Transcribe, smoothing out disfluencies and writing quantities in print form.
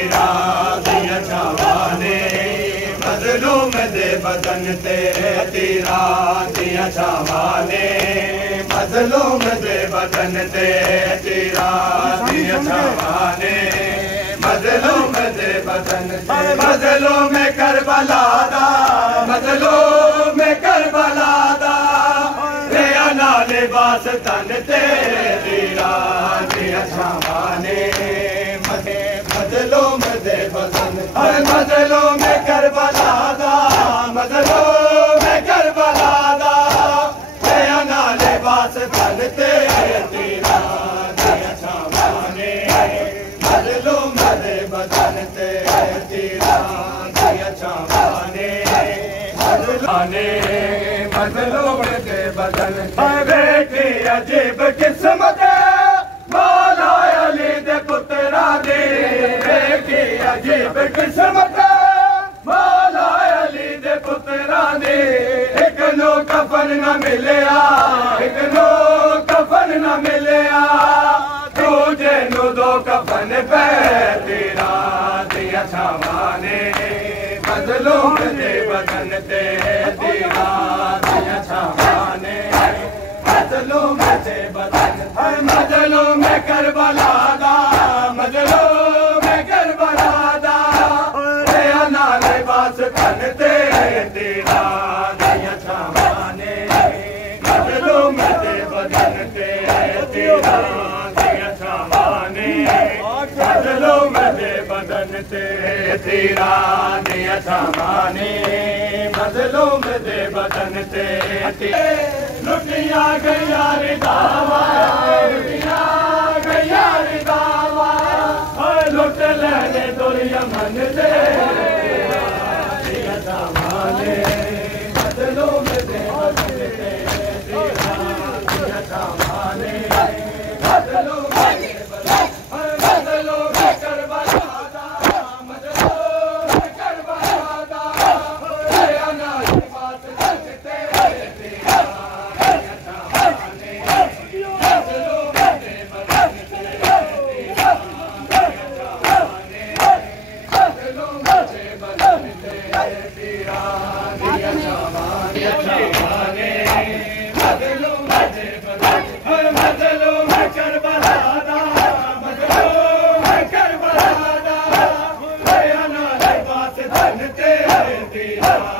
तीरा दिया छावाने मजलूम दे बदन ते तीरा दिया छावाने मजलूम दे बदन ते तीरा दिया छावाने मजलूम दे बदन ते मजलूम करबला दा मजलूम करबला दा रे अना लिबास तन ते तीरा दिया छावाने मजलूम दे बदन मजलूम करबला दा मजलूम करबला दा रे अना लिबास तन ते तीरा दिया छावाने मजलूम दे बदन ते तीरा दिया छावाने मजलूम दे बदन बेटी अजीब किस्मत मौला अली दे पुत्रा दी बेटी अजीब किस्मत मौला अली दे पुत्रा दी एक नो कफन न मिलया एक नो कफन न मिलया दूजे नु दो कफन पे तीरा दिया छावाने मजलूम दे बदन ते तीरा दिया छावाने मजलूम दे बदन मजलूम करबला दा मजलूम करबला दा रे अना लिबास तन ते तीरा दिया छावाने मजलूम दे बदन ते तीरा दिया छावाने मजलूम दे बदन ते तीरा दिया छावाने मजलूम दे बदन ते लुटिया गया रिदावा लुटिया गया रिदावा लुट ले दुनिया मन दे दिया छावाने मजलूम दे बदन ते तीरा दिया छावाने मजलूम दे बदन मजलूम करबला दा मजलूम करबला दा रे अना लिबास तन ते तीरा दिया छावाने मजलूम दे बदन ते तीरा दिया छावाने मजलूम दे बदन ते तीरा दिया छावाने मजलूम दे बदन मजलूम करबला दा मजलूम करबला दा रे अना लिबास तन ते तीरा